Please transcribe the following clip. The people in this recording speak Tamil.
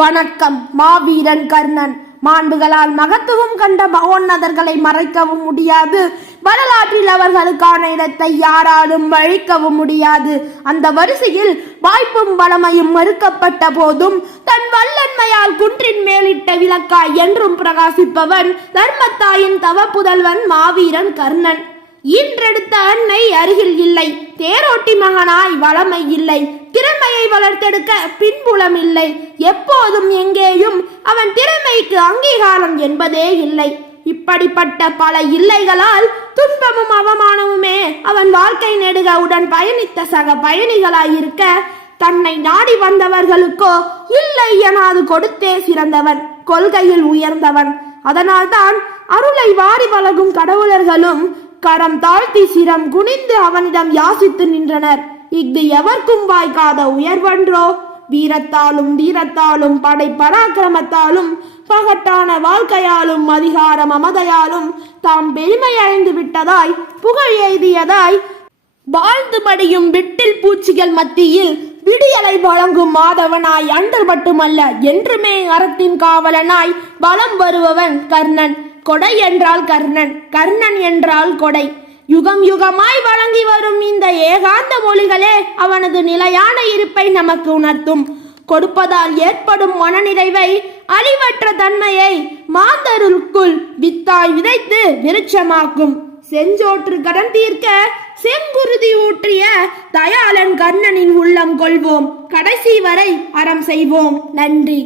வணக்கம். மாவீரன் கர்ணன். மாண்புகளால் மகத்துவம் கண்ட மகோன்னதர்களை மறைக்கவும் முடியாது. வரலாற்றில் அவர்களுக்கான இடத்தை யாராலும் அழிக்கவும் முடியாது. அந்த வரிசையில் வாய்ப்பும் வளமையும் மறுக்கப்பட்ட போதும் தன் வல்லன்மையால் குன்றின் மேலிட்ட விளக்காய் என்றும் பிரகாசிப்பவன் தர்மத்தாயின் தவ புதல்வன் மாவீரன் கர்ணன். ஈன்றெடுத்த அன்னை அருகில் இல்லை, தேரோட்டி மகனாய் வளமை இல்லை, திறமையை வளர்த்தெடுக்க பின்புலம் இல்லை, எப்போதும் எங்கேயும் அவன் திறமைக்கு அங்கீகாரம் என்பதே இல்லை. இப்படிப்பட்ட பல இல்லைகளால் துன்பமும் அவமானமுமே அவன் வாழ்க்கை நெடுக உடன் பயணித்த சக பயணிகளாயிருக்க, தன்னை நாடி வந்தவர்களுக்கோ இல்லை எனாது கொடுத்தே சிறந்தவன், கொள்கையில் உயர்ந்தவன். அதனால்தான் அருளை வாரி வழங்கும் கடவுளர்களும் கரம் தாழ்த்தி சிரம் குனிந்து அவனிடம் யாசித்து நின்றனர். இஃது எவர்க்கும் வாய்க்காத உயர்வன்றோ? வீரத்தாலும் தீரத்தாலும் படை பராக்கிரமத்தாலும் பகட்டான வாழ்க்கையாலும் அதிகார மமதையாலும் தாம் பெருமை அடைந்து விட்டதாய் புகழ் எய்தியதாய் வாழ்ந்து படியும் விட்டில் பூச்சிகள் மத்தியில் விடியலை வழங்கும் மாதவனாய் அன்று மட்டுமல்ல என்றுமே அறத்தின் காவலனாய் வலம் வருபவன் கர்ணன். கொடை என்றால் கர்ணன், கர்ணன் என்றால் கொடை. யுகம் யுகமாய் வழங்கி வரும் இந்த ஏகாந்த மொழிகளே அவனது நிலையான இருப்பை நமக்கு உணர்த்தும். கொடுப்பதால் ஏற்படும் மனநிறைவை, அழிவற்ற தன்மையை மாந்தருக்குள் வித்தாய் விதைத்து விருட்சமாக்கும். செஞ்சோற்று கடன் தீர்க்க செங்குருதி ஊற்றிய தயாளன் கர்ணனின் உள்ளம் கொள்வோம். கடைசி வரை அறம் செய்வோம். நன்றி.